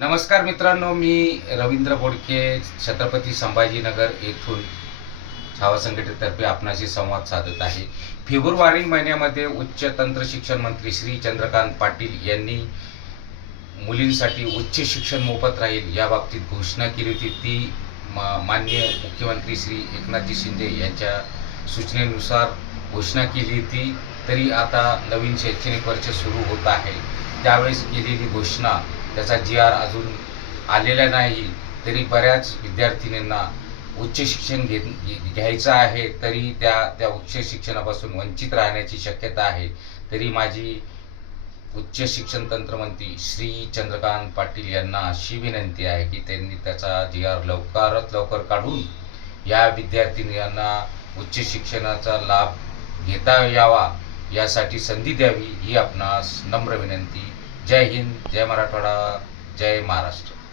नमस्कार मित्रांनो मी रवींद्र बोडके छत्रपती संभाजीनगर येथून छावा संघटनेतर्फे आपणाशी संवाद साधत आहे. फेब्रुवारी महिन्यामध्ये उच्च तंत्र शिक्षण मंत्री श्री चंद्रकांत पाटील यांनी मुलींसाठी उच्च शिक्षण मोफत राहील याबाबतीत घोषणा केली होती. ती मान्य मुख्यमंत्री श्री एकनाथजी शिंदे यांच्या सूचनेनुसार घोषणा केली होती. तरी आता नवीन शैक्षणिक वर्ष सुरू होत आहे. त्यावेळेस केलेली घोषणा त्याचा जी आर अजून आलेला नाही तरी बऱ्याच विद्यार्थिनींना उच्च शिक्षण घे घ्यायचं आहे तरी त्या त्या उच्च शिक्षणापासून वंचित राहण्याची शक्यता आहे. तरी माझी उच्च शिक्षण तंत्रमंत्री श्री चंद्रकांत पाटील यांना अशी विनंती आहे की त्यांनी त्याचा जी आर लवकरात लवकर काढून या विद्यार्थिनींना उच्च शिक्षणाचा लाभ घेता यावा यासाठी संधी द्यावी ही आपणास नम्र विनंती जय हिंद जय मराठवाडा जय महाराष्ट्र.